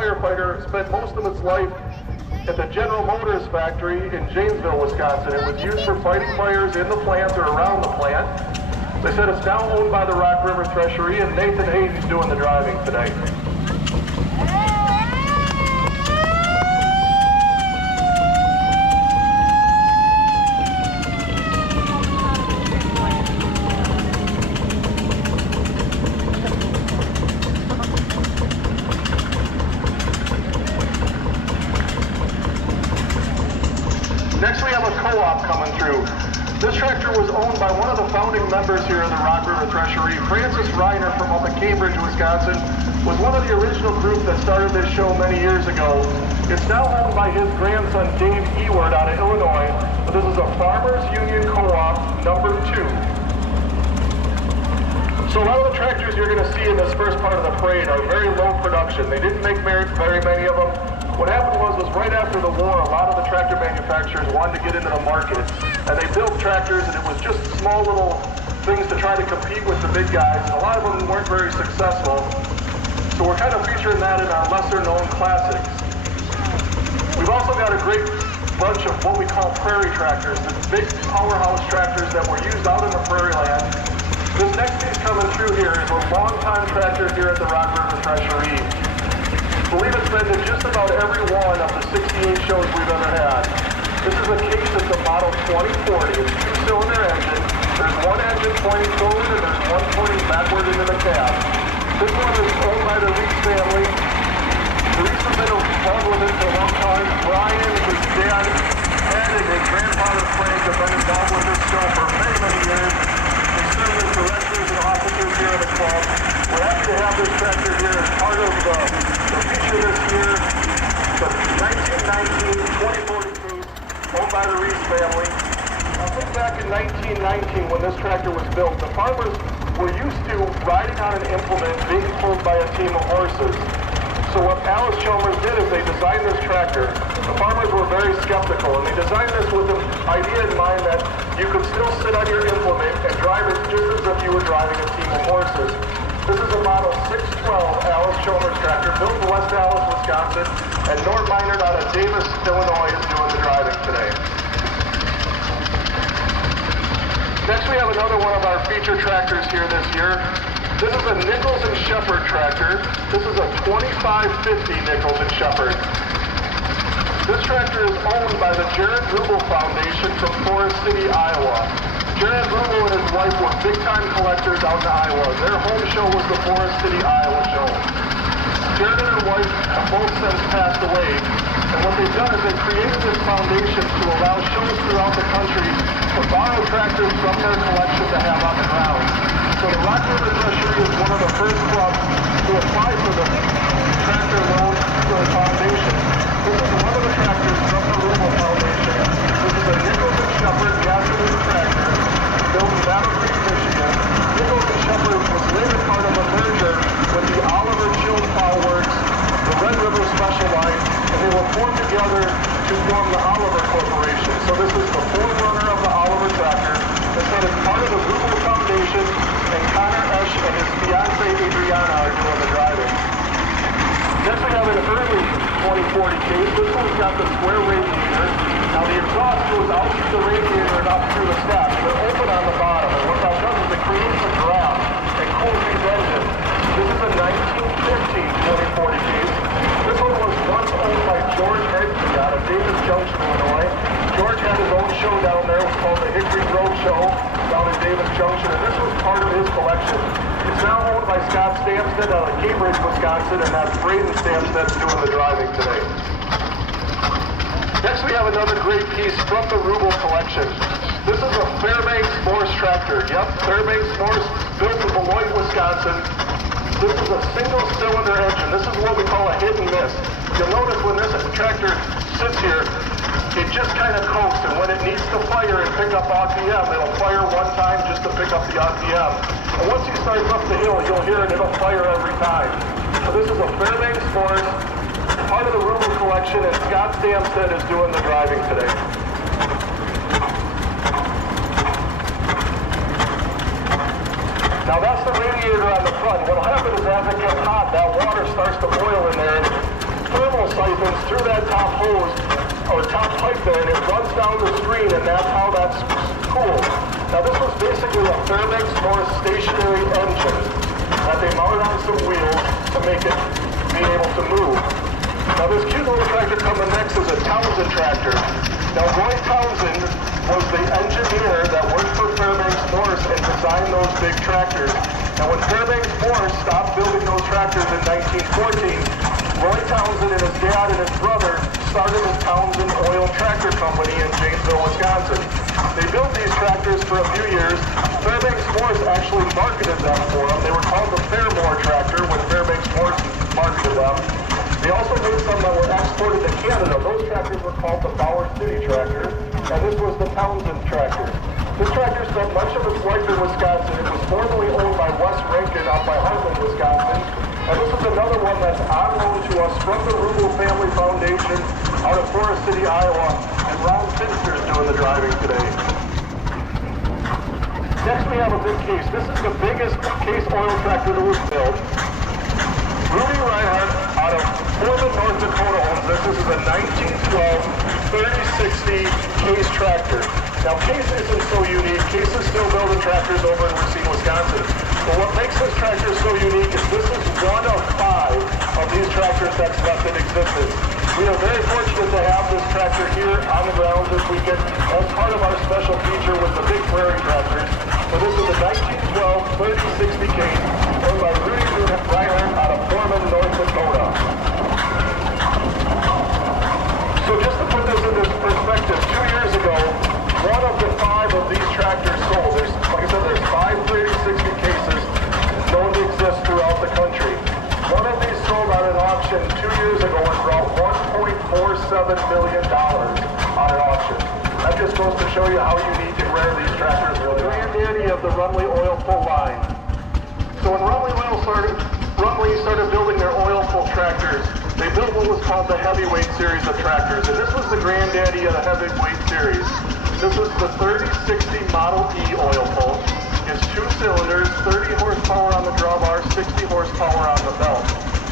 firefighter spent most of its life at the General Motors factory in Janesville, Wisconsin. It was used for fighting fires in the plant or around the plant. They said it's now owned by the Rockriver Thresheree, and Nathan Hayden's doing the driving today. Next we have a co-op coming through. This tractor was owned by one of the founding members here in the Rockriver Thresheree. Francis Reiner from up in Cambridge, Wisconsin, was one of the original group that started this show many years ago. It's now owned by his grandson Dave Eward out of Illinois. But this is a Farmers Union Co-op number 2. So a lot of the tractors you're going to see in this first part of the parade are very low production. They didn't make very many of them. What happened was right after the war, a lot of the tractor manufacturers wanted to get into the market, and they built tractors, and it was just small little things to try to compete with the big guys, and a lot of them weren't very successful. So we're kind of featuring that in our lesser-known classics. We've also got a great bunch of what we call prairie tractors, the big powerhouse tractors that were used out in the prairie land. This next piece coming through here is a long-time tractor here at the Rockriver Thresheree. I believe it's been in just about every one of the 68 shows we've ever had. This is a case that's a model 2040. It's a 2-cylinder engine. There's one engine pointing forward and there's one pointing backward into the cab. This one is owned by the Reese family. The Reese have been involved with it for a long time. Brian, his dad, Ed, and his grandfather Frank have been involved with this show for many, many years. They serve as directors and officers here at the club. We're happy to have this tractor here as part of the feature this year, the 1919 2040 case owned by the Reese family. Now, think back in 1919 when this tractor was built, the farmers were used to riding on an implement being pulled by a team of horses. So what Alice Chalmers did is they designed this tractor. The farmers were very skeptical, and they designed this with the idea in mind that you could still sit on your implement and drive it just as if you were driving a team of horses. This is a model 612 Alice Chalmers tractor built in West Allis, Wisconsin, and Norm Meinert out of Davis, Illinois is doing the driving today. Next we have another one of our feature tractors here this year. This is a Nichols and Shepherd tractor. This is a 2550 Nichols and Shepherd. This tractor is owned by the Jared Rubel Foundation from Forest City, Iowa. Jared Rubel and his wife were big-time collectors out in Iowa. Their home show was the Forest City, Iowa show. Jared and his wife have both since passed away, and what they've done is they've created this foundation to allow shows throughout the country to borrow tractors from their collection to have on the ground. So the Rockriver Thresheree is one of the first clubs to apply for the tractor loan for the foundation. This is one of the tractors from the Rubel Foundation. This is a Nichols and Shepherd gasoline tractor built in Battle Creek, Michigan. Nichols and Shepherd was later part of a merger with the Oliver Chilled Plow Works, the Red River Special Line, and they were formed together to form the Oliver Corporation. So this is the forerunner of the Oliver tractor. This one is part of the Rubel Foundation, and Connor Esch and his fiancée Adriana are doing the driving. Next we have an early 2040 case. This one's got the square radiator. Now the exhaust goes out through the radiator and up through the stacks. They're open on the bottom, and what that does is it creates a draft and cools these engines. This is a 1915 2040 case. This one was once owned by George Edkey out of Davis Junction, Illinois. George had his own show down there. It was called the Hickory Grove Show down in Davis Junction, and this was part of his collection. It's now owned by Scott Stamstead out of Cambridge, Wisconsin, and that's Braden Stamstead doing the driving today. Next we have another great piece from the Rubel collection. This is a Fairbanks Morse tractor. Yep, Fairbanks Morse, built in Beloit, Wisconsin. This is a single-cylinder engine. This is what we call a hit and miss. You'll notice when this tractor sits here, it just kind of coasts, and when it needs to fire and pick up RPM, it'll fire one time just to pick up the RPM. And once he starts up the hill, you'll hear it, it'll fire every time. So this is a Fairbanks Morse, part of the Rubel collection, and Scott Stamstead is doing the driving today. Now that's the radiator on the front. What'll happen is as it gets hot, that water starts to boil in there, and thermal siphons through that top hose or top pipe there, and it runs down the screen, and that's how that's cooled. Now this was basically a Fairbanks Morse stationary engine that they mounted on some wheels to make it be able to move. Now this cute little tractor coming next is a Townsend tractor. Now Roy Townsend was the engineer that worked for Fairbanks Morse and designed those big tractors. Now when Fairbanks Morse stopped building those tractors in 1914, Roy Townsend and his dad and his brother started the Townsend Oil Tractor Company in Janesville, Wisconsin. They built these tractors for a few years. Fairbanks Morse actually marketed them for them. They were called the Fairmore tractor when Fairbanks Morse marketed them. They also made some that were exported to Canada. Those tractors were called the Bower City tractor, and this was the Townsend tractor. This tractor spent much of its life in Wisconsin. It was formerly owned by Wes Rankin out by Hartland, Wisconsin. And this is another one that's on loan to us from the Rubel Family Foundation out of Forest City, Iowa. And Ron Finster is doing the driving today. Next we have a big case. This is the biggest case oil tractor that was built. Rudy Reinhardt out of Portland, North Dakota owns this. This is a 1912 3060 Case tractor. Now Case isn't so unique. Case is still building tractors over in Racine, Wisconsin. But what makes this tractor so unique is this is one of 5 of these tractors that's left in existence. We are very fortunate to have this tractor here on the grounds this weekend as part of our special feature with the big prairie tractors. So this is a 1912 3060 Case owned by Rudy Reinhardt out of Portland, North Dakota. So just to put this into perspective, 2 years ago, one of the 5 of these tractors sold. There's, like I said, there's 5 3060 Cases known to exist throughout the country. One of these sold at an auction 2 years ago and brought $1.47 million on an auction. That just goes to show you how unique and rare these tractors really are. Granddaddy of the Runley oil pull line. So when Runley started building their oil pull tractors, they built what was called the heavyweight series of tractors, and this was the granddaddy of the heavyweight series. This is the 3060 Model E oil pull. It's 2 cylinders, 30 horsepower on the drawbar, 60 horsepower on the belt.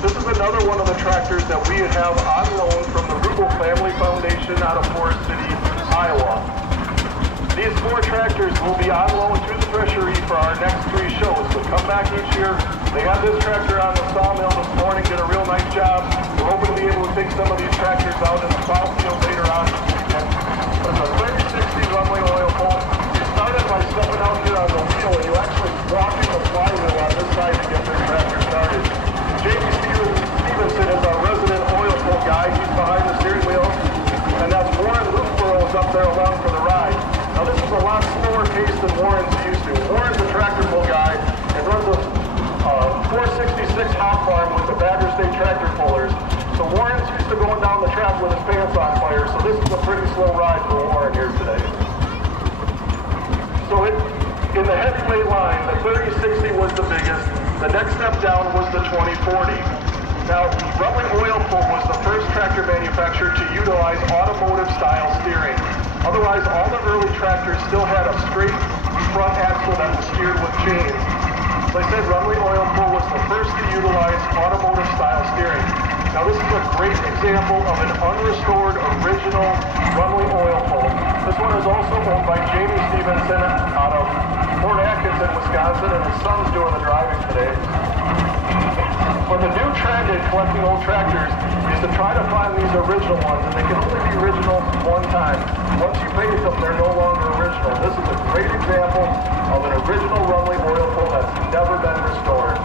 This is another one of the tractors that we have on loan from the Rubel Family Foundation out of Forest City, Iowa. These 4 tractors will be on loan to the Thresheree for our next 3 shows. So come back each year. They had this tractor on the sawmill this morning, did a real nice job. We're hoping to be able to take some of these tractors out in the plow field later on. And it's a 3060 Runley oil pull. You started by stepping out here on the wheel, and you actually walking the flywheel on this side to get this tractor started. Jamie Stevenson is our resident oil pull guy. He's behind the steering wheel. And that's Warren Luthborough is up there along for the ride. Now this is a lot slower pace than Warren's used to. Warren's a tractor pull guy and runs a 466 hot farm with the Badger State tractor pullers. So Warren's used to going down the track with his pants on fire, so this is a pretty slow ride for Warren here today. So in the heavyweight line, the 3060 was the biggest. The next step down was the 2040. Now, Runley Oil Pull was the first tractor manufacturer to utilize automotive-style steering. Otherwise, all the early tractors still had a straight front axle that was steered with chains. As I said, Runley Oil Pull was the first to utilize automotive-style steering. Now, this is a great example of an unrestored, original Runley Oil Pull. This one is also owned by Jamie Stevenson out of Fort Atkinson, Wisconsin, and his son's doing the driving today. But the new trend in collecting old tractors is to try to find these original ones, and they can only be original one time. Once you paint them, they're no longer original. This is a great example of an original Runley oil pull that's never been restored.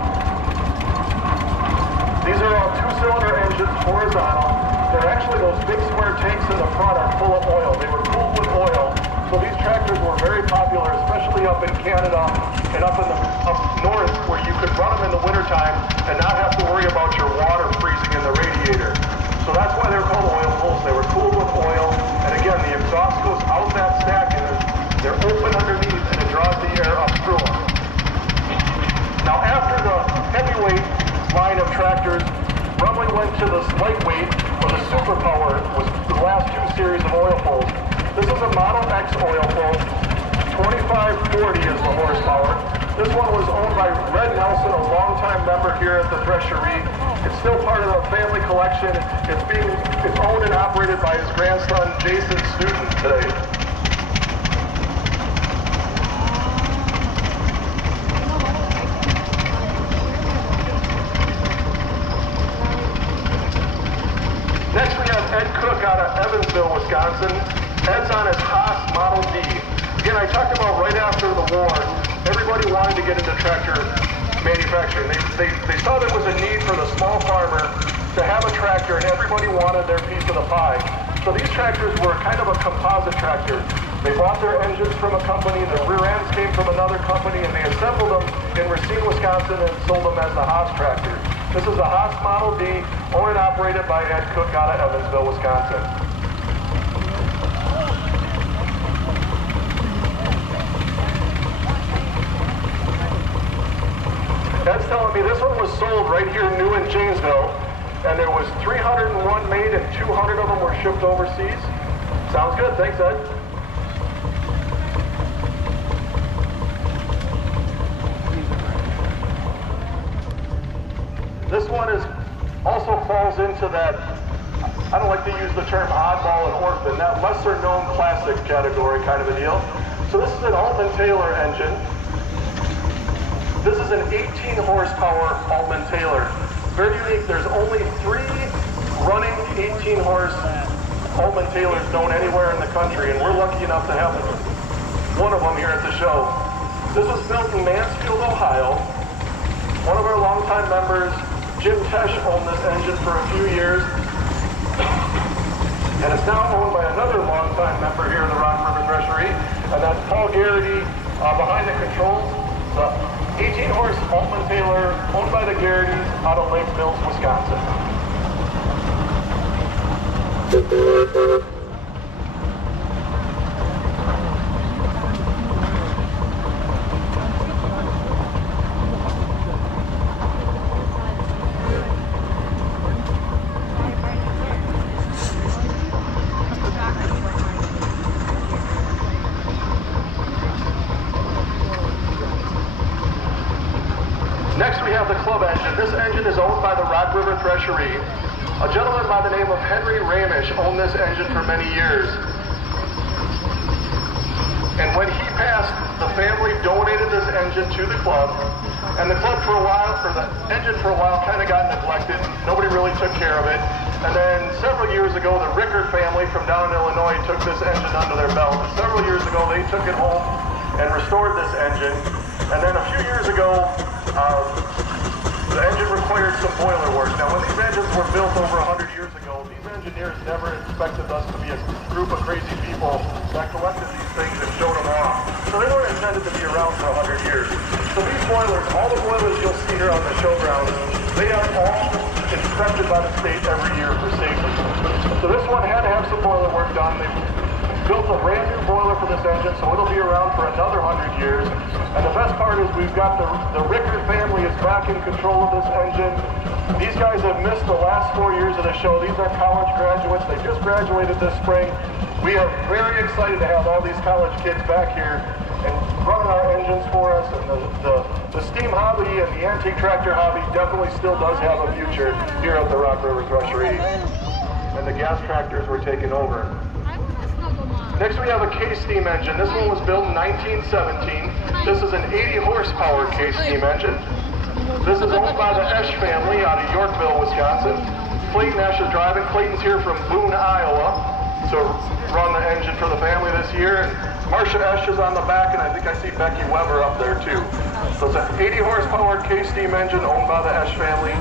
These are all 2-cylinder engines, horizontal. They're actually, those big square tanks in the front are full of oil. They were cooled with oil. So these tractors were very popular, especially up in Canada and up north, where you could run them in the wintertime and not have to worry about your water freezing in the radiator. So that's why they're called oil pulls. They were cooled with oil, and again, the exhaust goes out that stack, and they're open underneath, and it draws the air up through them. Now, after the heavyweight line of tractors, Runley went to the lightweight, or the Superpower, was the last 2 series of oil pulls. This is a Model X oil pull. 2540 is the horsepower. This one was owned by Red Nelson, a longtime member here at the Thresheree. It's still part of the family collection. It's owned and operated by his grandson, Jason Student, today. Next we have Ed Cook out of Evansville, Wisconsin. Ed's on his Haas Model D. Again, I talked about right after the war, everybody wanted to get into tractor manufacturing. They saw there was a need for the small farmer to have a tractor, and everybody wanted their piece of the pie. So these tractors were kind of a composite tractor. They bought their engines from a company, the rear ends came from another company, and they assembled them in Racine, Wisconsin, and sold them as the Haas tractor. This is a Haas Model D, owned and operated by Ed Cook out of Evansville, Wisconsin. Ed's telling me this one was sold right here new in Janesville, and there was 301 made and 200 of them were shipped overseas. Sounds good, thanks Ed. This one also falls into that, I don't like to use the term oddball and orphan, that lesser known classic category kind of a deal. So this is an Altman Taylor engine. This is an 18 horsepower Altman Taylor. Very unique, there's only 3 running 18 horse Altman Taylors known anywhere in the country, and we're lucky enough to have one of them here at the show. This was built in Mansfield, Ohio. One of our longtime members, Jim Tesh, owned this engine for a few years, and it's now owned by another longtime member here in the Rockriver Thresheree, and that's Paul Garrity behind the controls. 18 horse Altman Taylor, owned by the Garritys out of Lake Mills, Wisconsin. Next we have the club engine. This engine is owned by the Rockriver Thresheree. A gentleman by the name of Henry Ramish owned this engine for many years. And when he passed, the family donated this engine to the club. And the club for a while, or the engine for a while, kind of got neglected. Nobody really took care of it. And then several years ago, the Rickard family from down in Illinois took this engine under their belt. Several years ago, they took it home and restored this engine. And then a few years ago, the engine required some boiler work. Now, when these engines were built over 100 years ago, these engineers never expected us to be a group of crazy people that collected these things and showed them off. So they weren't intended to be around for 100 years. So these boilers, all the boilers you'll see here on the showground, they are all inspected by the state every year for safety. So this one had to have some boiler work done. They built a brand new boiler for this engine, so it'll be around for another 100 years. And the best part is we've got the Rickard family is back in control of this engine. These guys have missed the last 4 years of the show. These are college graduates. They just graduated this spring. We are very excited to have all these college kids back here and running our engines for us. And the steam hobby and the antique tractor hobby definitely still does have a future here at the Rockriver Thresheree. And the gas tractors were taken over. Next we have a K-Steam engine. This one was built in 1917. This is an 80 horsepower K-Steam engine. This is owned by the Esch family out of Yorkville, Wisconsin. Clayton Esch is driving. Clayton's here from Boone, Iowa to run the engine for the family this year. And Marcia Esch is on the back, and I think I see Becky Weber up there too. So it's an 80 horsepower K-Steam engine owned by the Esch family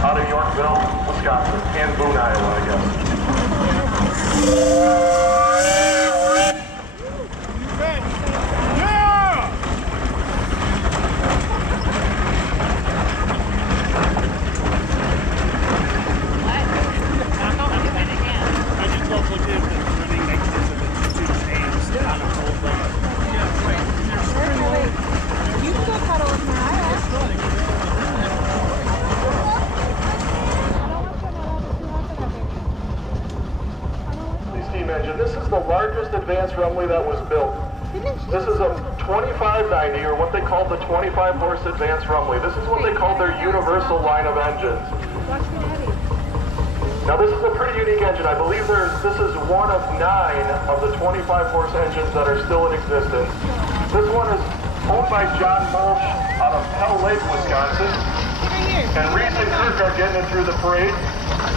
out of Yorkville, Wisconsin, and Boone, Iowa, I guess. Engine. This is the largest advanced runway that was built. This is a 2590, or what they call the 25 horse advanced rumbly. This is what they call their universal line of engines. Now this is a pretty unique engine. I believe this is one of 9 of the 25 horse engines that are still in existence. This one is owned by John Mulch out of Pell Lake, Wisconsin. And Reese and Kirk are getting it through the parade.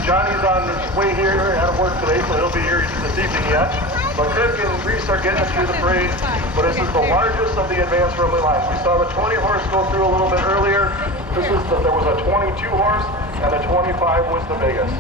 Johnny's on his way here out of work today, so he'll be here this evening yet. But Kirk and Reese are getting it through the parade. But this is the largest of the advanced rumbly lines. We saw the 20 horse go through a little bit earlier. There was a 22 horse, and the 25 was the biggest.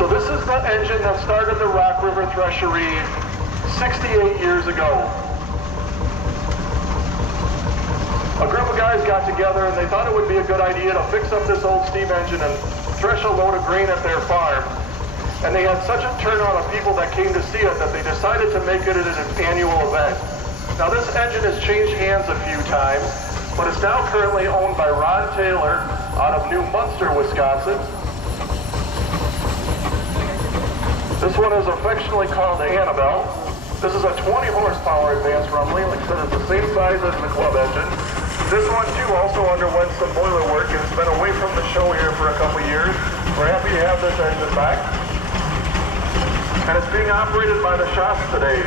So this is the engine that started the Rockriver Thresheree 68 years ago. A group of guys got together and they thought it would be a good idea to fix up this old steam engine and thresh a load of grain at their farm. And they had such a turnout of people that came to see it that they decided to make it an annual event. Now this engine has changed hands a few times, but it's now currently owned by Ron Taylor out of New Munster, Wisconsin. This one is affectionately called Annabelle. This is a 20 horsepower advanced rumbly, like I said, it's the same size as the club engine. This one too also underwent some boiler work and it's been away from the show here for a couple years. We're happy to have this engine back. And it's being operated by the shops today.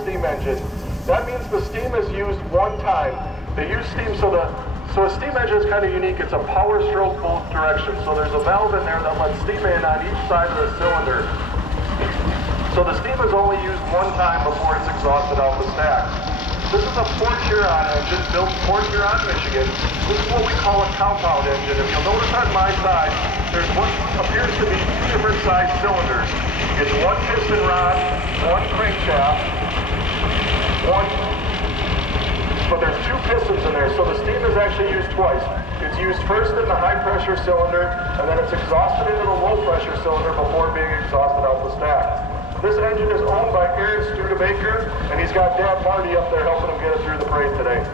Steam engine. That means the steam is used one time. They use steam so a steam engine is kind of unique. It's a power stroke both directions. So there's a valve in there that lets steam in on each side of the cylinder. So the steam is only used one time before it's exhausted out the stack. This is a Port Huron engine built in Port Huron, Michigan. This is what we call a compound engine. If you'll notice on my side, there's what appears to be 2 different size cylinders. It's one piston rod, one crankshaft, but there's 2 pistons in there, so the steam is actually used twice. It's used first in the high pressure cylinder, and then it's exhausted into the low pressure cylinder before being exhausted out the stack. This engine is owned by Aaron Studebaker, and he's got Dad Marty up there helping him get it through the parade today.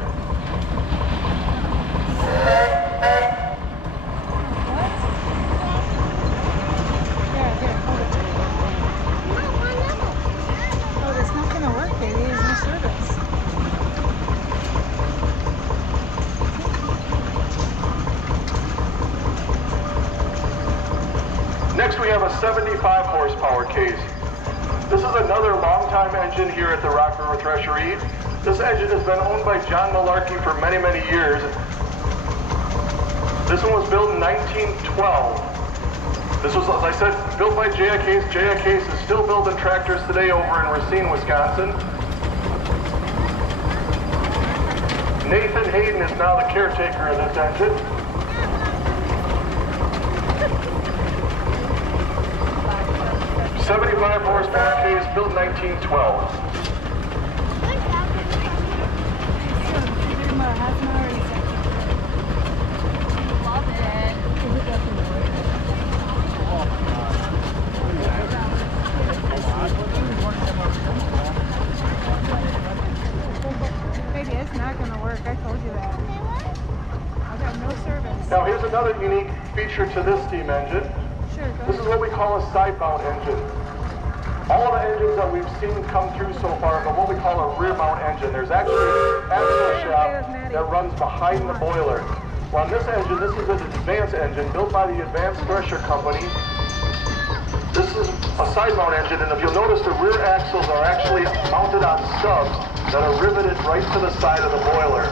Next we have a 75 horsepower case. This is another long-time engine here at the Rockriver Thresheree. This engine has been owned by John Malarkey for many, many years. This one was built in 1912. This was, as I said, built by J.A. Case. J.A. Case is still building tractors today over in Racine, Wisconsin. Nathan Hayden is now the caretaker of this engine. '75 horsepower case, built in 1912. Maybe it's not going to work. I told you that. I got no service. Now here's another unique feature to this steam engine. Sure, go This is what we call a side mount engine. All of the engines that we've seen come through so far are what we call a rear mount engine. There's actually an axle shaft that runs behind the boiler. Well, on this engine, this is an advanced engine built by the Advanced Thresher Company. This is a side mount engine, and if you'll notice, the rear axles are actually mounted on stubs that are riveted right to the side of the boiler.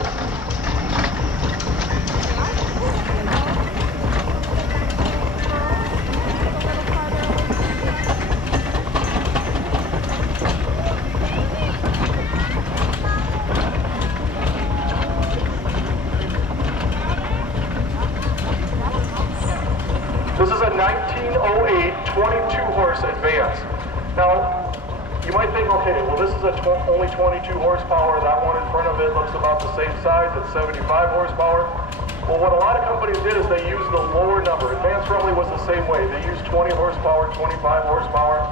1908 22-horse Advance. Now, you might think, okay, well this is only 22 horsepower. That one in front of it looks about the same size at 75 horsepower. Well, what a lot of companies did is they used the lower number. Advance Rumley was the same way. They used 20 horsepower, 25 horsepower.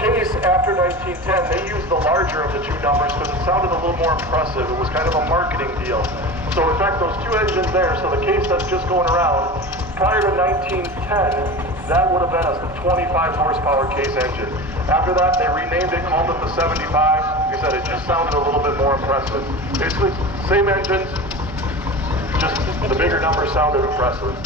Case after 1910, they used the larger of the two numbers because it sounded a little more impressive. It was kind of a marketing deal. So in fact, those two engines there, so the Case that's just going around, prior to 1910, that would have been a 25 horsepower Case engine. After that, they renamed it, called it the 75. Like I said, it just sounded a little bit more impressive. Basically, same engines, just the bigger number sounded impressive.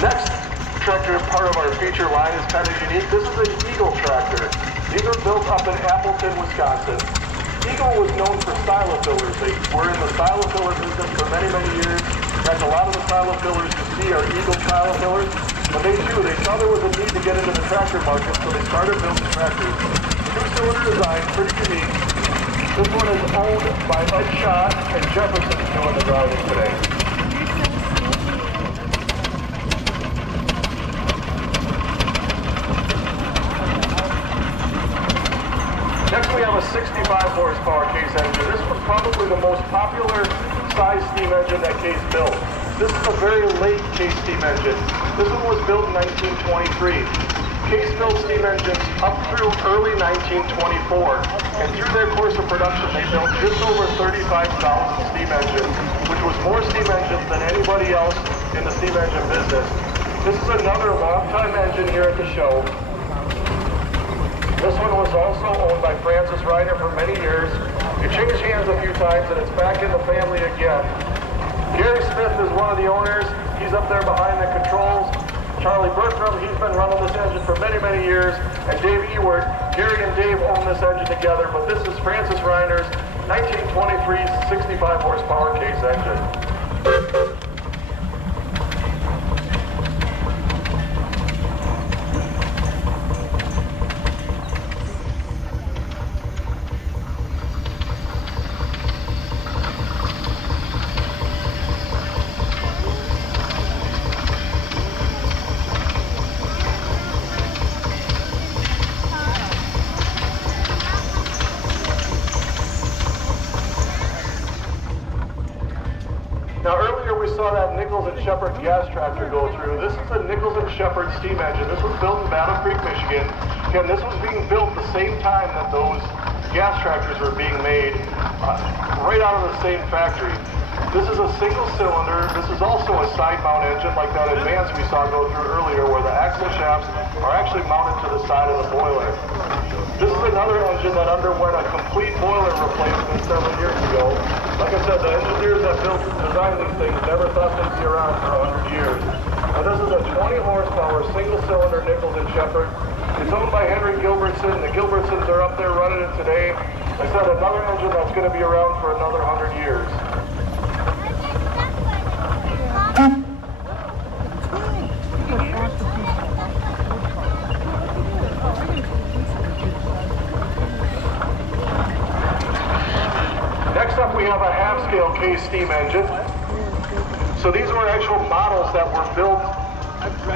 Next tractor part of our feature line is kind of unique. This is an Eagle tractor. These are built up in Appleton, Wisconsin. Eagle was known for silo fillers. They were in the silo filler business for many, many years. In fact, a lot of the silo fillers you see are Eagle silo fillers. But they saw there was a need to get into the tractor market, so they started building tractors. Two-cylinder design, pretty unique. This one is owned by Ed Schott and Jefferson's doing the driving today. Next we have a 65 horsepower Case engine. This was probably the most popular size steam engine that Case built. This is a very late Case steam engine. This one was built in 1923. Case built steam engines up through early 1924. And through their course of production, they built just over 35,000 steam engines, which was more steam engines than anybody else in the steam engine business. This is another long-time engine here at the show. This one was also owned by Francis Reiner for many years. It changed hands a few times and it's back in the family again. Gary Smith is one of the owners. He's up there behind the controls. Charlie Bertram, he's been running this engine for many, many years. And Dave Ewert, Gary and Dave own this engine together, but this is Francis Reiner's 1923 65 horsepower Case engine. Now earlier we saw that Nichols and Shepherd gas tractor go through. This is a Nichols and Shepherd steam engine. This was built in Battle Creek, Michigan. Again, this was being built the same time that those gas tractors were being made, right out of the same factory. This is a single cylinder. This is also a side mount engine like that Advance we saw go through earlier where the axle shafts are actually mounted to the side of the boiler. This is another engine that underwent a complete boiler replacement several years ago. Like I said, the engineers that designed these things never thought they'd be around for 100 years. Now this is a 20 horsepower single cylinder Nichols and Shepherd. It's owned by Henry Gilbertson. The Gilbertsons are up there running it today. Like I said, another engine that's going to be around for another 100 years. Next up we have a half-scale Case steam engine. So these were actual models that were built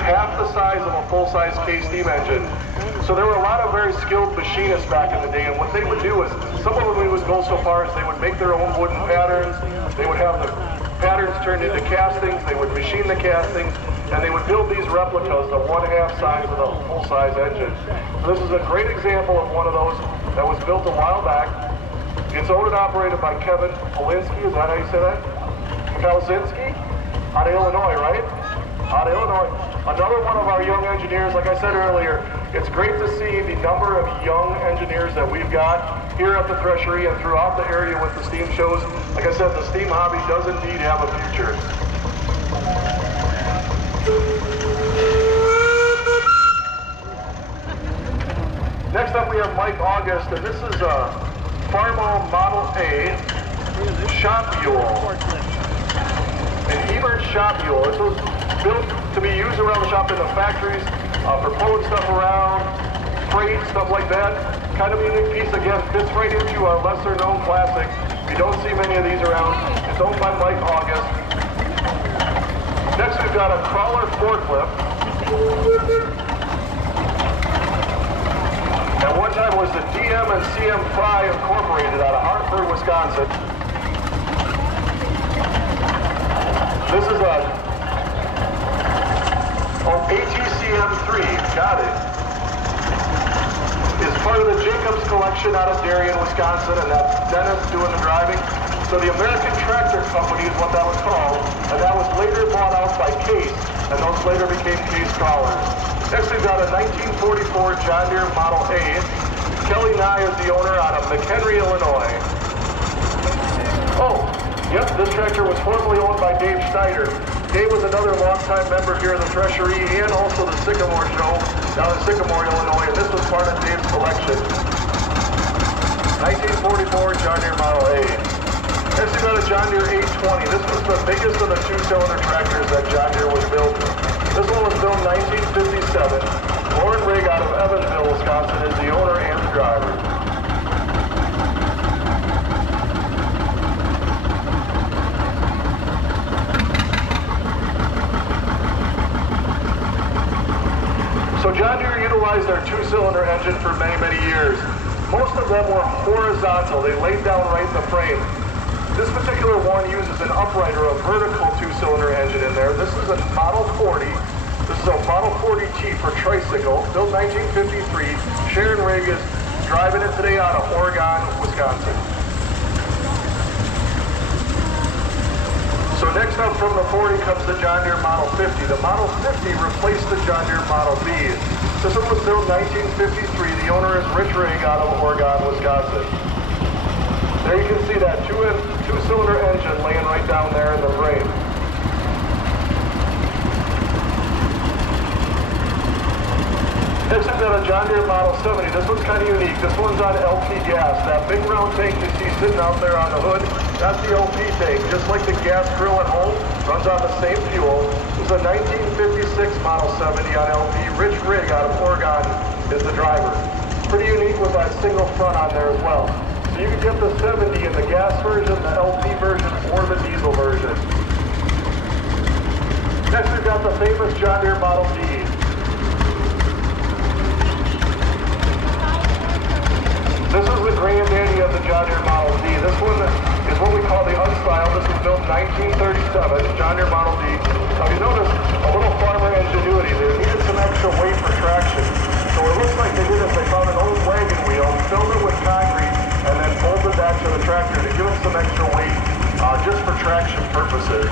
half the size of a full-size Case steam engine. So there were a lot of very skilled machinists back in the day, and what they would do is, some of them would go so far as they would make their own wooden patterns, they would have the patterns turned into castings, they would machine the castings, and they would build these replicas of one-half size of the full-size engine. So this is a great example of one of those that was built a while back. It's owned and operated by Kevin Polinsky, is that how you say that? Kalzinski? Out of Illinois, right? Out of Illinois. Another one of our young engineers, like I said earlier, it's great to see the number of young engineers that we've got here at the Thresheree and throughout the area with the steam shows. Like I said, the steam hobby does indeed have a future. Next up we have Mike August, and this is a Farmo Model A shop mule. An Ebert shop mule. This was built to be used around the shop in the factories for pulling stuff around, freight, stuff like that. Kind of a unique piece, again, fits right into a lesser known classic. You don't see many of these around. It's owned by Mike August. Next we've got a crawler forklift. At one time was the DM and CM Fry Incorporated out of Hartford, Wisconsin. This is a ATCM3, got it. Is part of the Jacobs collection out of Deere, Wisconsin, and that's Dennis doing the driving. So the American Tractor Company is what that was called, and that was later bought out by Case, and those later became Case crawlers. Next we've got a 1944 John Deere Model A. Kelly Nye is the owner out of McHenry, Illinois. Oh, yep, this tractor was formerly owned by Dave Schneider. Dave was another longtime member here in the Thresheree and also the Sycamore Show down in Sycamore, Illinois, and this was part of Dave's collection. 1944 John Deere Model A. Next we got a John Deere 820. This was the biggest of the two-cylinder tractors that John Deere was built. This one was built in 1957. Lauren Rigg out of Evansville, Wisconsin is the owner and the driver. So John Deere utilized their two-cylinder engine for many, many years. Most of them were horizontal. They laid down right in the frame. This particular one uses an upright or a vertical two-cylinder engine in there. This is a Model 40. This is a Model 40T for tricycle, built 1953. Sharon Rigg is driving it today out of Oregon, Wisconsin. So next up from the 40 comes the John Deere Model 50. The Model 50 replaced the John Deere Model B. This one was built 1953. The owner is Rich Rigg out of Oregon, Wisconsin. There you can see that two-cylinder engine laying right down there in the frame. Next we've got a John Deere Model 70. This one's kind of unique. This one's on LP gas. That big round tank you see sitting out there on the hood, that's the LP tank. Just like the gas grill at home, runs on the same fuel. This is a 1956 Model 70 on LP. Rich Rigg out of Oregon is the driver. Pretty unique with that single front on there as well. So you can get the 70 in the gas version, the LP version, or the diesel version. Next we've got the famous John Deere Model D. This is the granddaddy of the John Deere Model D. This one is what we call the unstyled. This was built in 1937, John Deere Model D. Now you notice a little farmer ingenuity. They needed some extra weight for traction. So it looks like they did this. They found an old wagon wheel, filled it with concrete, and then bolted that to the tractor to give it some extra weight, just for traction purposes.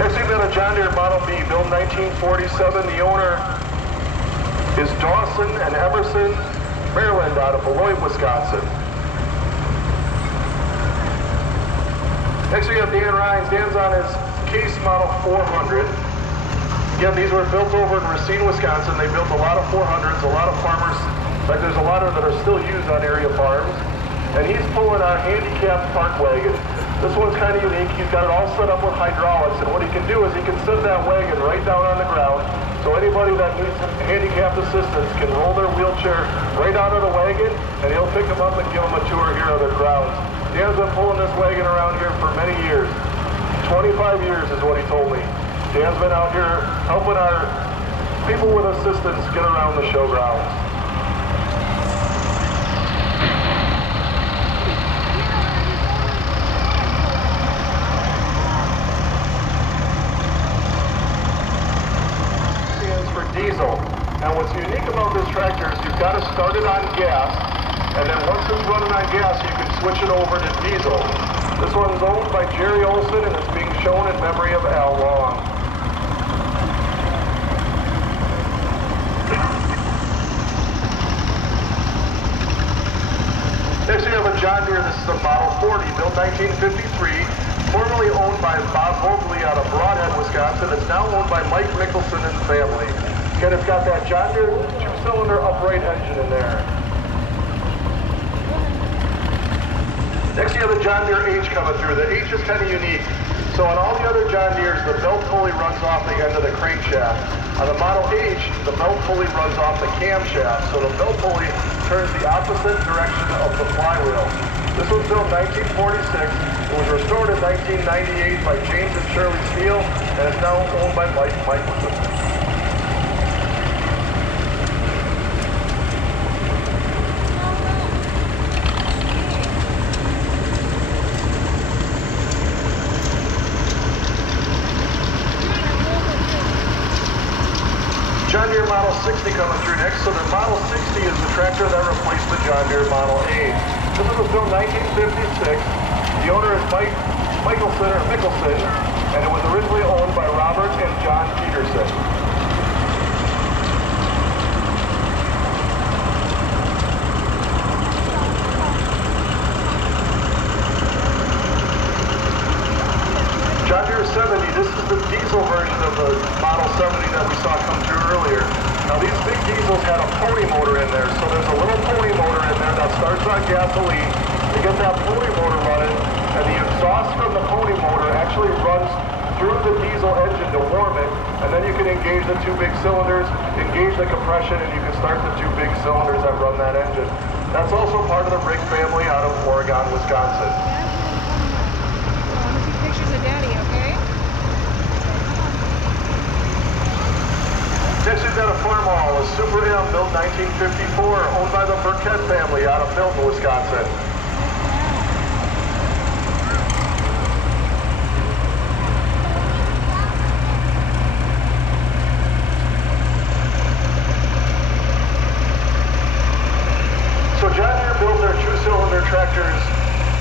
Next we've got a John Deere Model B, built in 1947. The owner is Dawson and Emerson, Maryland, out of Beloit, Wisconsin. Next we have Dan Rhines. Dan's on his Case Model 400. Again, these were built over in Racine, Wisconsin. They built a lot of 400s, a lot of farmers. In fact, there's a lot of that are still used on area farms. And he's pulling our handicapped park wagon. This one's kind of unique. He's got it all set up with hydraulics. And what he can do is he can set that wagon right down on the ground. So anybody that needs handicapped assistance can roll their wheelchair right out of the wagon, and he'll pick them up and give them a tour here on their grounds. Dan's been pulling this wagon around here for many years. 25 years is what he told me. Dan's been out here helping our people with assistance get around the show grounds. Diesel. Now what's unique about this tractor is you've got to start it on gas, and then once it's running on gas you can switch it over to diesel. This one's owned by Jerry Olson and it's being shown in memory of Al Long. Next we have a John Deere. This is a Model 40, built 1953, formerly owned by Bob Vogley out of Broadhead, Wisconsin. It's now owned by Mike Mickelson and family. Again, it's got that John Deere 2-cylinder upright engine in there. Next, you have the John Deere H coming through. The H is kind of unique. So on all the other John Deeres, the belt pulley runs off the end of the crankshaft. On the Model H, the belt pulley runs off the camshaft. So the belt pulley turns the opposite direction of the flywheel. This was built 1946. It was restored in 1998 by James and Shirley Steele, and is now owned by Mike Michelson. John Deere Model 60 coming through next. So the Model 60 is the tractor that replaced the John Deere Model 8. This was built 1956. The owner is Michelson, and it was originally owned by Robert and John Peterson. John Deere 70, this is the diesel version of the Model 70 that we saw come through earlier. Now these big diesels had a pony motor in there, so there's a little pony motor in there that starts on gasoline. You get that pony motor running, and the exhaust from the pony motor actually runs through the diesel engine to warm it, and then you can engage the two big cylinders, engage the compression, and you can start the two big cylinders that run that engine. That's also part of the Rig family out of Oregon, Wisconsin. Pictures of Daddy, okay? Next we've got a Farmall, a Super M built 1954, owned by the Burkett family out of Milton, Wisconsin. So John Deere built their 2-cylinder tractors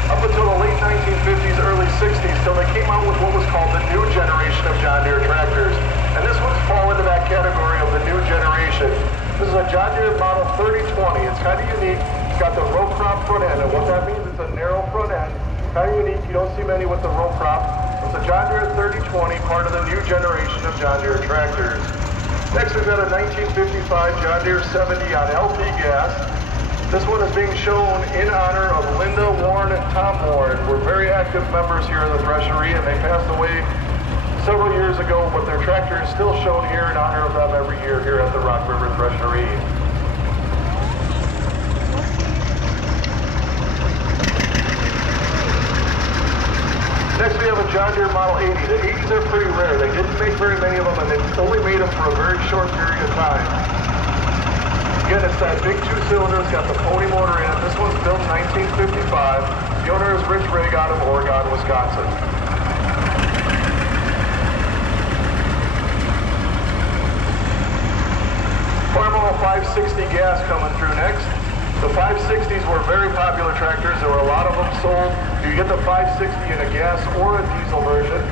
up until the late 1950s, early 60s, till they came out with what was called the new generation of John Deere tractors. And this one's fall into that category of the new generation. This is a John Deere Model 3020. It's kind of unique. It's got the row crop front end, and what that means is a narrow front end. Kind of unique. You don't see many with the row crop. It's a John Deere 3020, part of the new generation of John Deere tractors. Next, we've got a 1955 John Deere 70 on LP gas. This one is being shown in honor of Linda Warren and Tom Warren. We're very active members here in the Thresheree, and they passed away several years ago, but their tractor is still shown here in honor of them every year here at the Rockriver Thresheree. Next we have a John Deere Model 80. The 80s are pretty rare. They didn't make very many of them, and they only made them for a very short period of time. Again, it's that big 2-cylinder. It's got the pony motor in it. This one's built in 1955. The owner is Rich Rigg out of Oregon, Wisconsin. Farmall 560 gas coming through next. The 560s were very popular tractors. There were a lot of them sold. You get the 560 in a gas or a diesel version.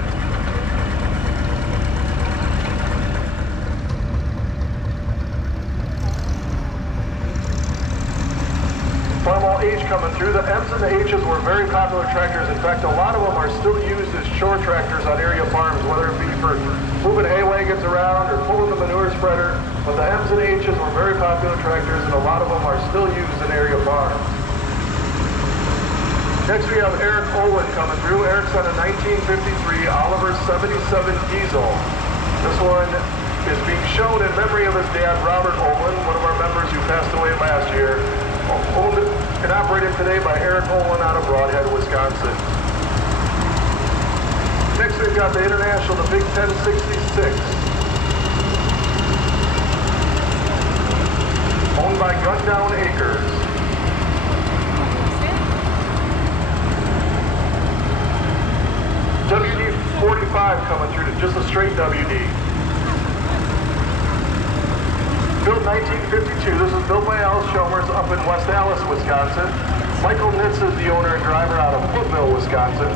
Farmall H coming through. The M's and the H's were very popular tractors. In fact, a lot of them are still used as chore tractors on area farms, whether it be for moving hay wagons around or pulling the manure spreader. But the M's and H's were very popular tractors, and a lot of them are still used in area farms. Next we have Eric Olin coming through. Eric's on a 1953 Oliver 77 diesel. This one is being shown in memory of his dad, Robert Olin, one of our members who passed away last year. Owned and operated today by Eric Olin out of Broadhead, Wisconsin. Next we've got the International, the Big 1066. Owned by Gundown Acres. WD-45 coming through, just a straight WD. Built 1952. This is built by Alice Chalmers up in West Allis, Wisconsin. Michael Nitz is the owner and driver out of Foothill, Wisconsin.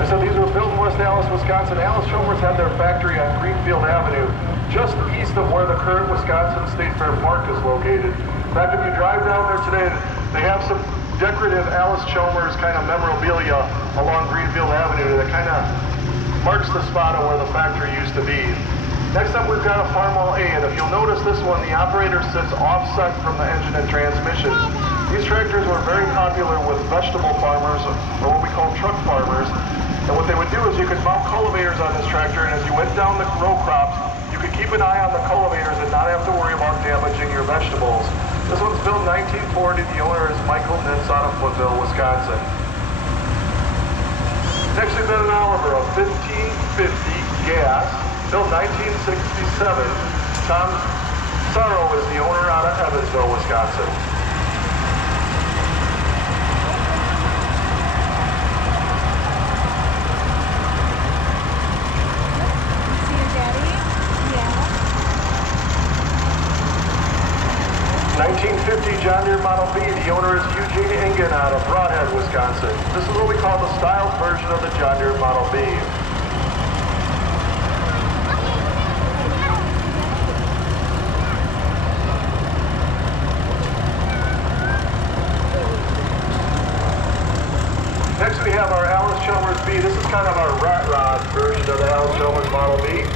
I said these were built in West Allis, Wisconsin. Alice Chalmers had their factory on Greenfield Avenue, just east of where the current Wisconsin State Fair Park is located. In fact, if you drive down there today, they have some decorative Alice Chalmers kind of memorabilia along Greenfield Avenue that kind of marks the spot of where the factory used to be. Next up, we've got a Farmall A, and if you'll notice this one, the operator sits offset from the engine and transmission. These tractors were very popular with vegetable farmers, or what we call truck farmers. And what they would do is you could mount cultivators on this tractor, and as you went down the row crops, you could keep an eye on the cultivators and not have to worry about damaging your vegetables. This one's built 1940. The owner is Michael Nitz out of Footville, Wisconsin. Next, we've got an Oliver, a 1550 gas, built 1967. Tom Sorrow is the owner out of Evansville, Wisconsin. See your daddy? Yeah. 1950 John Deere Model B. The owner is Eugene Ingen out of Broadhead, Wisconsin. This is what we call the styled version of the John Deere Model B. Next we have our Alice Chalmers B. This is kind of our rat rod version of the Alice Chalmers Model B.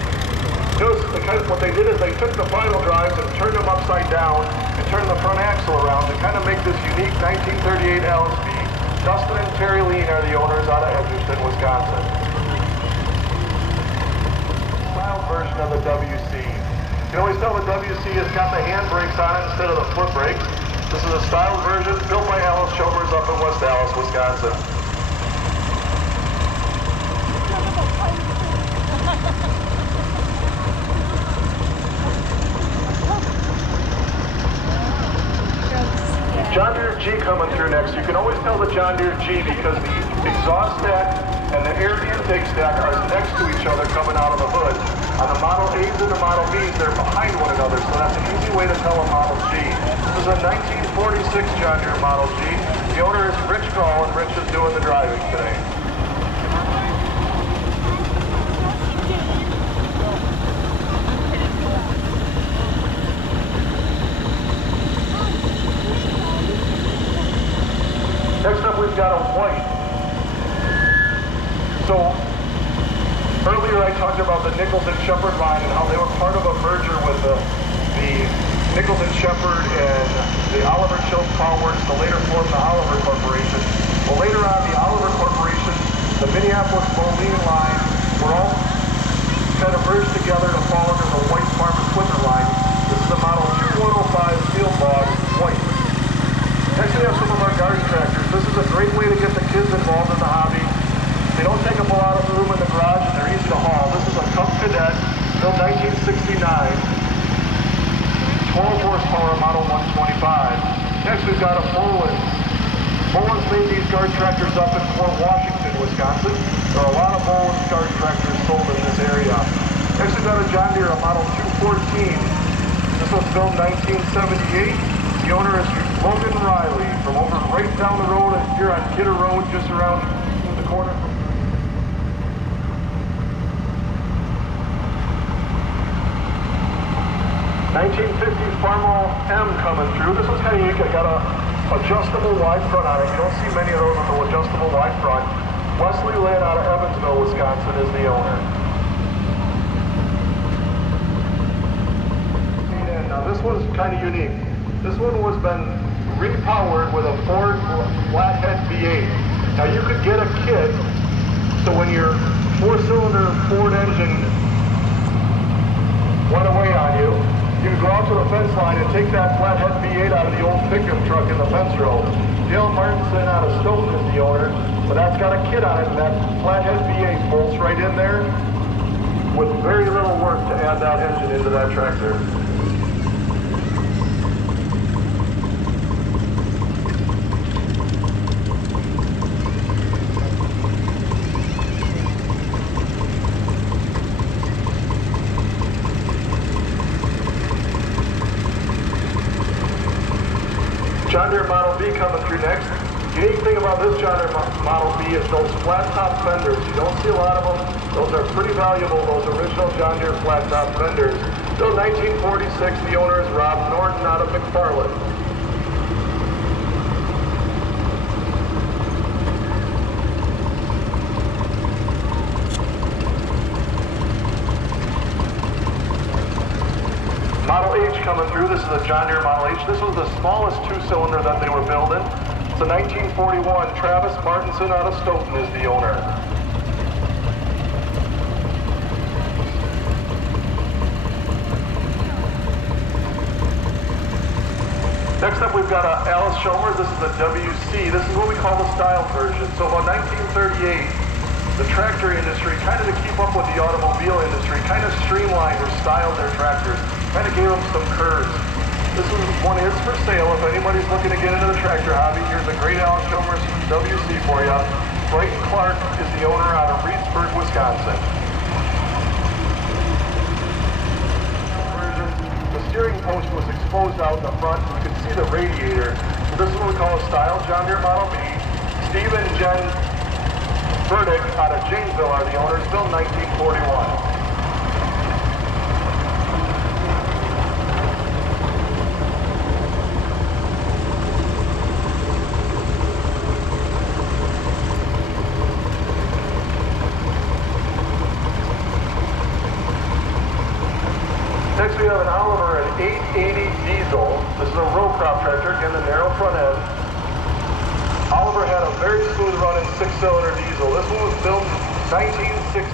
Notice what they did is they took the final drives and turned them upside down and turned the front axle around to kind of make this unique 1938 Alice B. Dustin and Terry Lean are the owners out of Edgerton, Wisconsin. Styled version of the WC. You can always tell the WC has got the hand brakes on it instead of the foot brakes. This is a styled version built by Alice Chalmers up in West Allis, Wisconsin. John Deere G coming through next. You can always tell the John Deere G because the exhaust stack and the air intake stack are next to each other coming out of the hood. On the Model A's and the Model B's, they're behind one another, so that's an easy way to tell a Model G. This is a 1946 John Deere Model G. The owner is Rich Gall, and Rich is doing the driving today. Next up, we've got a white. So, earlier I talked about the Nichols and Shepherd line and how they were part of a merger with the Nichols and Shepherd and the Oliver Schultz Power Works to later form the Oliver Corporation. Well, later on, the Oliver Corporation, the Minneapolis Moline line, were all kind of merged together to fall under the White Farm Equipment line. This is a Model 2105 Field Log White. Next we have some of our garden tractors. This is a great way to get the kids involved in the hobby. They don't take up a lot of room in the garage and they're easy to haul. This is a Cub Cadet, built 1969, 12 horsepower Model 125. Next we've got a Boland's. Boland's made these garden tractors up in Fort Washington, Wisconsin. There are a lot of Boland's garden tractors sold in this area. Next we've got a John Deere, a Model 214. This one's built 1978. The owner is Logan Riley from over right down the road here on Kidder Road, just around the corner. 1950 Farmall M coming through. This one's kind of unique. I got a adjustable wide front on it. You don't see many of those with the adjustable wide front. Wesley Lynn out of Evansville, Wisconsin is the owner. And now this one's kind of unique. This one was been repowered with a Ford flathead V8. Now you could get a kit, so when your four-cylinder Ford engine went away on you, you could go out to the fence line and take that flathead V8 out of the old pickup truck in the fence row. Dale Martinson out of Stoughton is the owner, but that's got a kit on it, and that flathead V8 bolts right in there with very little work to add that engine into that tractor. John Deere Model B coming through next. Unique thing about this John Deere Model B is those flat top fenders. You don't see a lot of them. Those are pretty valuable, those original John Deere flat top fenders. Built 1946, the owner is Rob Norton out of McFarland. coming through. This is a John Deere Model H. This was the smallest two-cylinder that they were building. It's a 1941. Travis Martinson out of Stoughton is the owner. Next up, we've got a Alice Schomer. This is a WC. This is what we call the style version. So about 1938, the tractor industry, kind of to keep up with the automobile industry, kind of streamlined or styled their tractors, kind of gave them some curves. This one is for sale. If anybody's looking to get into the tractor hobby, here's a great Alice Schomer WC for you. Brighton Clark is the owner out of Reedsburg, Wisconsin. The steering post was exposed out in the front. You can see the radiator. So this is what we call a style John Deere Model B. Steve and Jen Burdick out of Janesville are the owners, built 1941. Next we have an Oliver, an 880 diesel. This is a row crop tractor, again the narrow front end. Oliver had a very smooth running 6-cylinder diesel. This one was built in 1960.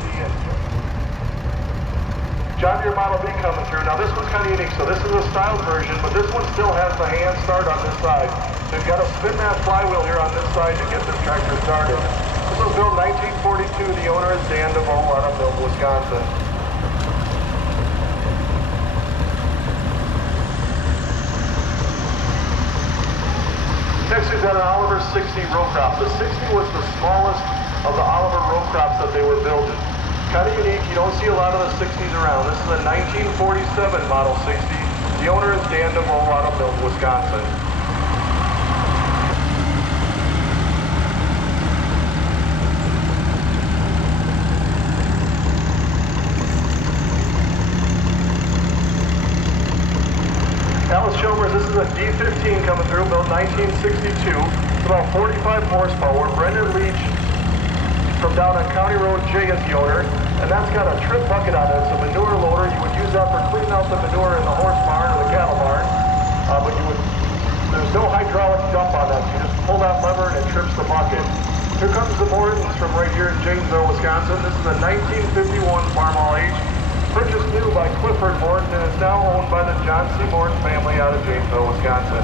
John Deere Model B coming through. Now this one's kind of unique. So this is a styled version, but this one still has the hand start on this side. So you've got to spin that flywheel here on this side to get this tractor started. This was built 1942. The owner is Dan DeVoe out of Milton, Wisconsin. Next we've got an Oliver 60 row crop. The 60 was the smallest of the Oliver row crops that they were building. Kind of unique, you don't see a lot of the 60s around. This is a 1947 Model 60. The owner is Dan DeVoe out of Milton, Wisconsin. Alice Schomer, this is a D15 coming through, built 1962. It's about 45 horsepower. Brendan Leach from down on County Road J is the owner, and that's got a trip bucket on it. It's a manure loader. You would use that for cleaning out the manure in the horse barn or the cattle barn, but there's no hydraulic dump on that. You just pull that lever and it trips the bucket. Here comes the Mortons from right here in Janesville, Wisconsin. This is a 1951 Farmall H. Purchased new by Clifford Morton and is now owned by the John C. Morton family out of Janesville, Wisconsin.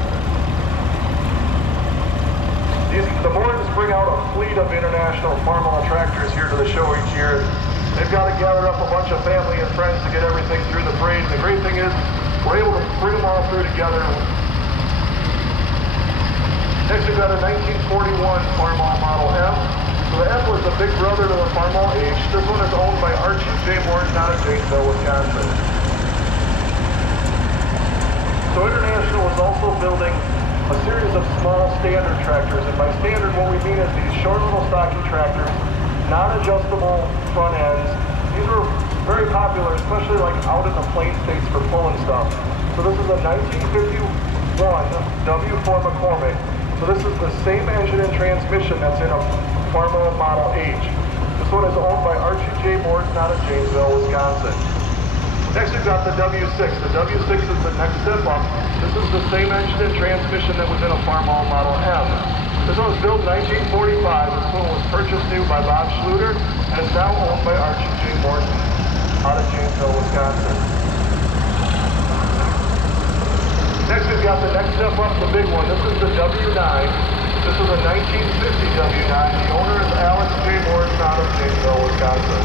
The Mortons bring out a fleet of international Farmall tractors here to the show each year. They've got to gather up a bunch of family and friends to get everything through the parade. The great thing is we're able to bring them all through together. Next we've got a 1941 Farmall Model M. So the M was the big brother to the Farmall H. This one is owned by Archie J. Morton out of Janesville, Wisconsin. So International is also building a series of small standard tractors, and by standard what we mean is these short little stocky tractors, non-adjustable front ends. These were very popular, especially like out in the plain states for pulling stuff. So this is a 1951 W4 McCormick. So this is the same engine and transmission that's in a Farmall Model H. This one is owned by Archie J. Morton out of Janesville, Wisconsin. Next we've got the W6. The W6 is the next step up. This is the same engine and transmission that was in a Farmall Model M. This one was built in 1945. This one was purchased new by Bob Schluter and is now owned by Archie J. Morton out of Janesville, Wisconsin. Next we've got the next step up, the big one. This is the W9. This is a 1950 W9. The owner is Alex J. Morton out of Janesville, Wisconsin.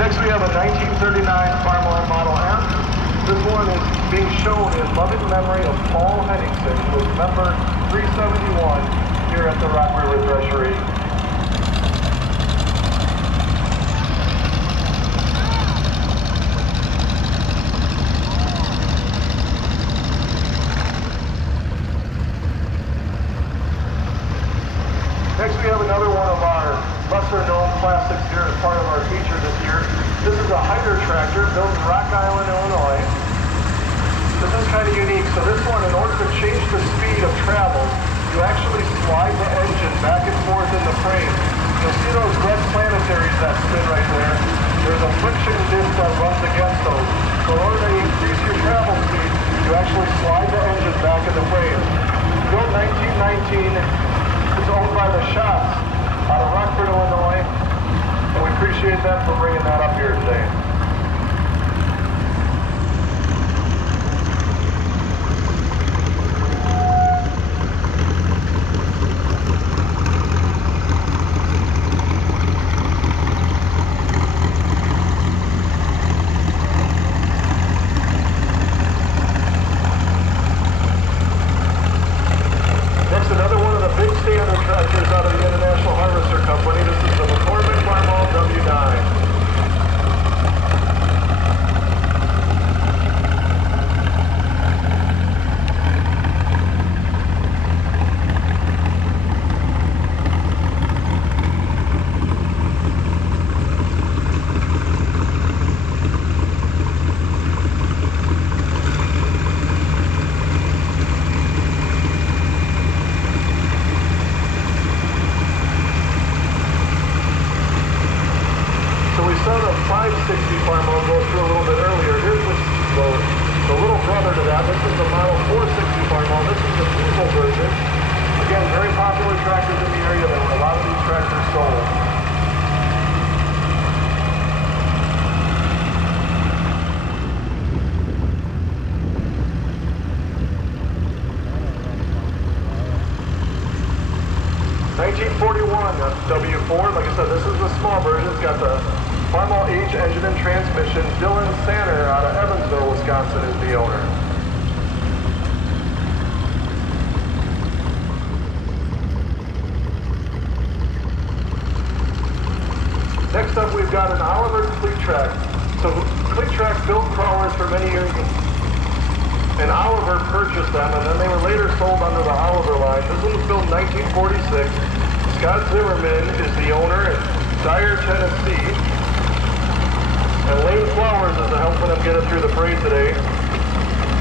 Next we have a 1939 Farmall Model M. This one is being shown in loving memory of Paul Henningsen, who was member 371 here at the Rockriver Thresheree. Next we have another one of our lesser known classics here as part of our feature this year. This is a Hyder tractor built in Rock Island, Illinois. This is kind of unique. So this one, in order to change the speed of travel, you actually slide the engine back and forth in the frame. You'll see those red planetaries that spin right there. There's a friction disc that runs against those. So in order to increase your travel speed, you actually slide the engine back in the frame. Built 1919, it's owned by the Shots out of Rockford, Illinois, and we appreciate them for bringing that up here today. W4, like I said, this is the small version. It's got the Farmall H engine and transmission. Dylan Sanner out of Evansville, Wisconsin is the owner. Next up, we've got an Oliver Cleat Track. So Cleat Track built crawlers for many years, and Oliver purchased them, and then they were later sold under the Oliver line. This one was built in 1946. Scott Zimmerman is the owner in Dyer, Tennessee. And Lane Flowers is helping him get it through the parade today.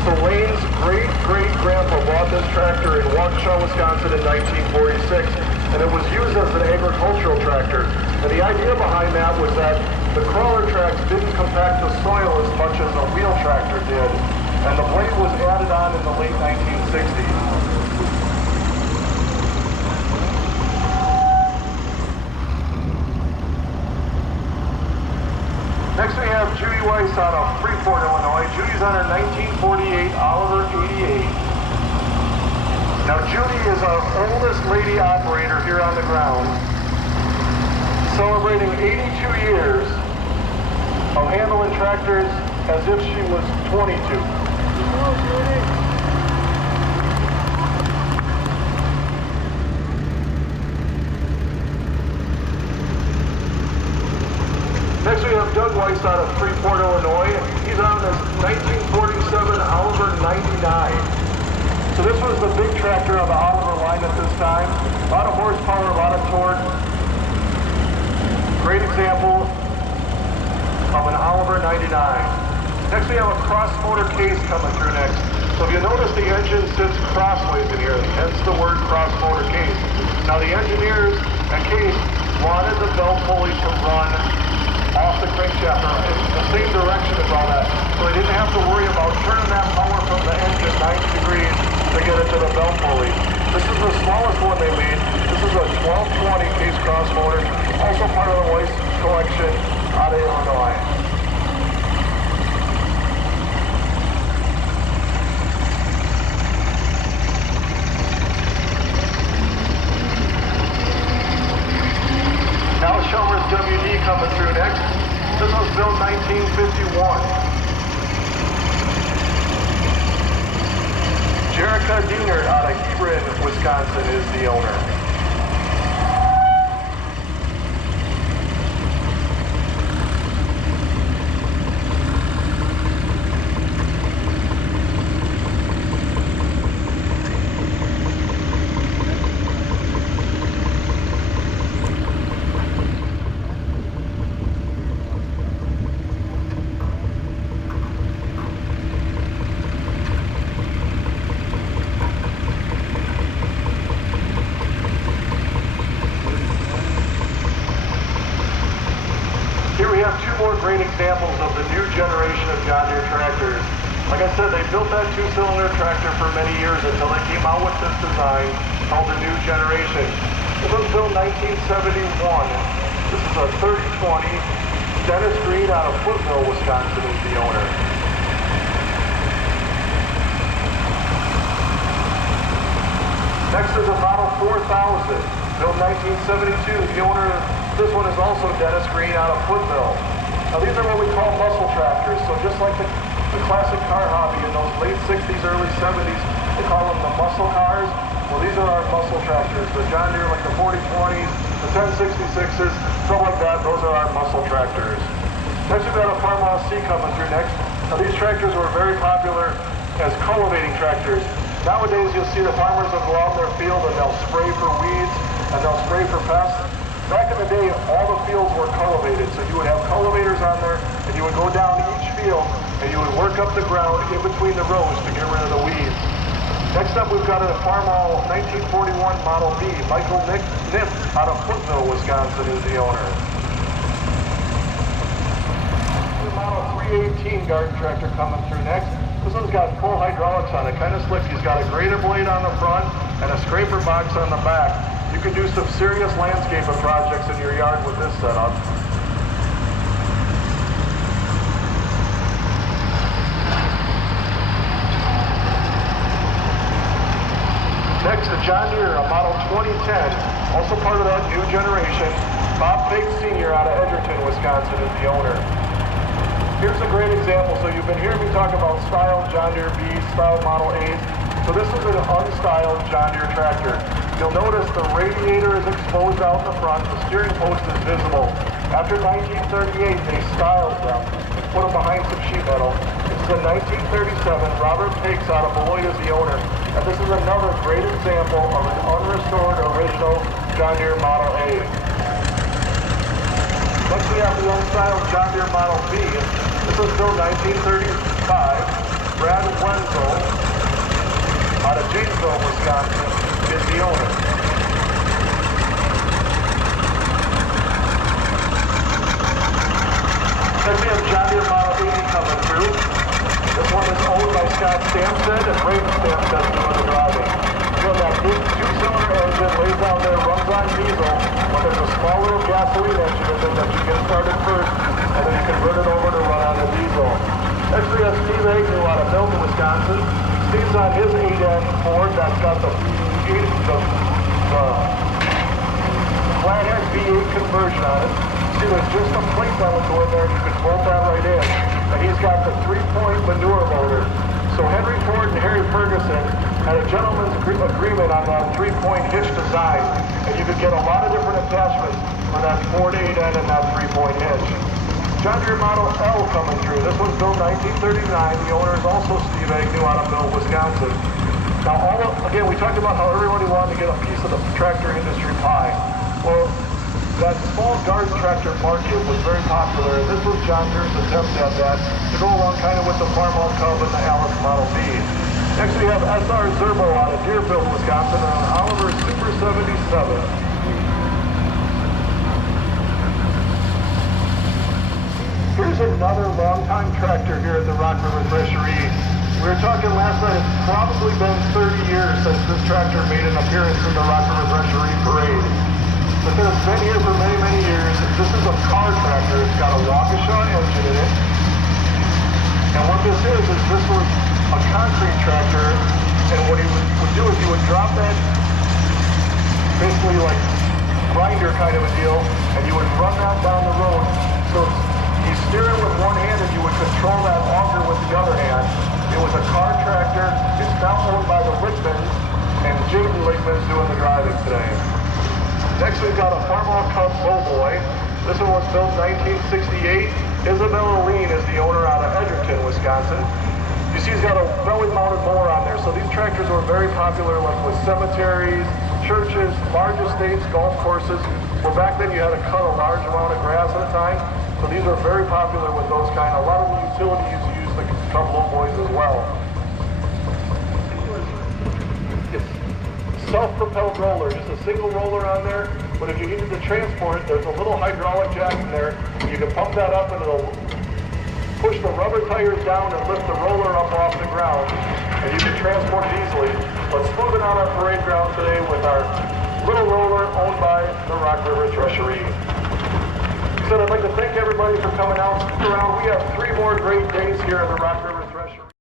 So Lane's great-great-grandpa bought this tractor in Waukesha, Wisconsin in 1946, and it was used as an agricultural tractor. And the idea behind that was that the crawler tracks didn't compact the soil as much as a wheel tractor did, and the blade was added on in the late 1960s. Next we have Judy Weiss out of Freeport, Illinois. Judy's on her 1948 Oliver 88. Now Judy is our oldest lady operator here on the ground, celebrating 82 years of handling tractors as if she was 22. Next we have Doug Weiss out of Freeport, Illinois. He's on his 1947 Oliver 99. So this was the big tractor on the Oliver line at this time. A lot of horsepower, a lot of torque. Great example of an Oliver 99. Next we have a cross motor case coming through next. So if you notice, the engine sits crossways in here, hence the word cross motor case. Now the engineers at Case wanted the belt pulley to run off the crankshaft in the same direction as all that. So they didn't have to worry about turning that power from the engine 90 degrees to get it to the belt pulley. This is the smallest one they made. This is a 1220 case cross motor, also part of the Weiss collection out of Illinois. Now Shelmer's WD coming through next. This was built 1951. Jerica Diener out of Hebron, Wisconsin is the owner. examples of the new generation of John Deere tractors. Like I said, they built that two-cylinder tractor for many years until they came out with this design called the new generation. It was built 1971. This is a 3020. Dennis Green out of Footville, Wisconsin is the owner. Next is a Model 4000, built 1972. The owner, this one is also Dennis Green out of Footville. Now these are what we call muscle tractors. So just like the classic car hobby in those late 60s, early 70s, they call them the muscle cars. Well, these are our muscle tractors. The John Deere, like the 4020s, the 1066s, stuff like that, those are our muscle tractors. Next we've got a Farmhouse C coming through next. Now these tractors were very popular as cultivating tractors. Nowadays, you'll see the farmers will go out in their field and they'll spray for weeds and they'll spray for pests. Back in the day, all the fields were cultivated, so you would have cultivators on there and you would go down each field and you would work up the ground in between the rows to get rid of the weeds. Next up, we've got a Farmall 1941 Model B. Michael Nipp out of Footville, Wisconsin is the owner. The Model 318 garden tractor coming through next. This one's got full hydraulics on it, kind of slick. He's got a grader blade on the front and a scraper box on the back. You can do some serious landscaping projects in your yard with this setup. Next, the John Deere, a Model 2010, also part of that new generation. Bob Fake Sr. out of Edgerton, Wisconsin is the owner. Here's a great example. So you've been hearing me talk about styled John Deere B's, styled Model A's. So this is an unstyled John Deere tractor. You'll notice the radiator is exposed out in the front. The steering post is visible. After 1938, they styled them and put them behind some sheet metal. This is a 1937. Robert Pakes out of Beloit is the owner. And this is another great example of an unrestored original John Deere Model A. Next we have the unstyled John Deere Model B. This was built 1935. Brad Wenzel out of Janesville, Wisconsin is the owner. Next we have John Deere Model 80 coming through. This one is owned by Scott Stamstead and Raven Stamstead doing the driving. You know that big two-cylinder engine lays down there, runs on diesel, but there's a small little gasoline engine in it that you get started first, and then you convert it over to run on the diesel. Next we have Steve Agnew out of Milton, Wisconsin. Steve's on his 8N Ford that's got the flathead V8 conversion on it. See, there's just a plate that would go in there and you could bolt that right in. And he's got the 3-point manure motor. So Henry Ford and Harry Ferguson had a gentleman's agreement on that 3-point hitch design. And you could get a lot of different attachments for that Ford 8N and that 3-point hitch. John Deere Model L coming through. This one's built 1939. The owner is also Steve Agnew out of Mill, Wisconsin. Now, again, we talked about how everybody wanted to get a piece of the tractor industry pie. Well, that small garden tractor market was very popular, and this was John Deere's attempt at that to go along kind of with the Farmall Cub and the Alice Model B. Next, we have SR Zerbo out of Deerfield, Wisconsin, on an Oliver Super 77. Here's another long-time tractor here at the Rockriver Thresheree. We were talking last night, it's probably been 30 years since this tractor made an appearance in the Rockriver Thresheree parade. But it's been here for many, many years. This is a car tractor. It's got a Waukesha engine in it. And what this is this was a concrete tractor, and what he would do is he would drop that, basically like grinder kind of a deal, and you would run that down the road. So you steer it with one hand and you would control that auger with the other hand. It was a car tractor. It's now owned by the Lickmans, and Jaden Lickman's doing the driving today. Next we've got a Farmall Cub Lowboy. This one was built 1968. Isabella Lean is the owner out of Edgerton, Wisconsin. You see he's got a belly-mounted mower on there, so these tractors were very popular like with cemeteries, churches, large estates, golf courses. Well, back then you had to cut a large amount of grass at a time, so these were very popular with those kind. A lot of the utilities use the Cub Lowboys as well. Self-propelled roller, just a single roller on there, but if you needed to transport, there's a little hydraulic jack in there. You can pump that up and it'll push the rubber tires down and lift the roller up off the ground, and you can transport it easily. Let's move it on our parade ground today with our little roller owned by the Rockriver Thresheree. So I'd like to thank everybody for coming out. Stick around. We have 3 more great days here at the Rockriver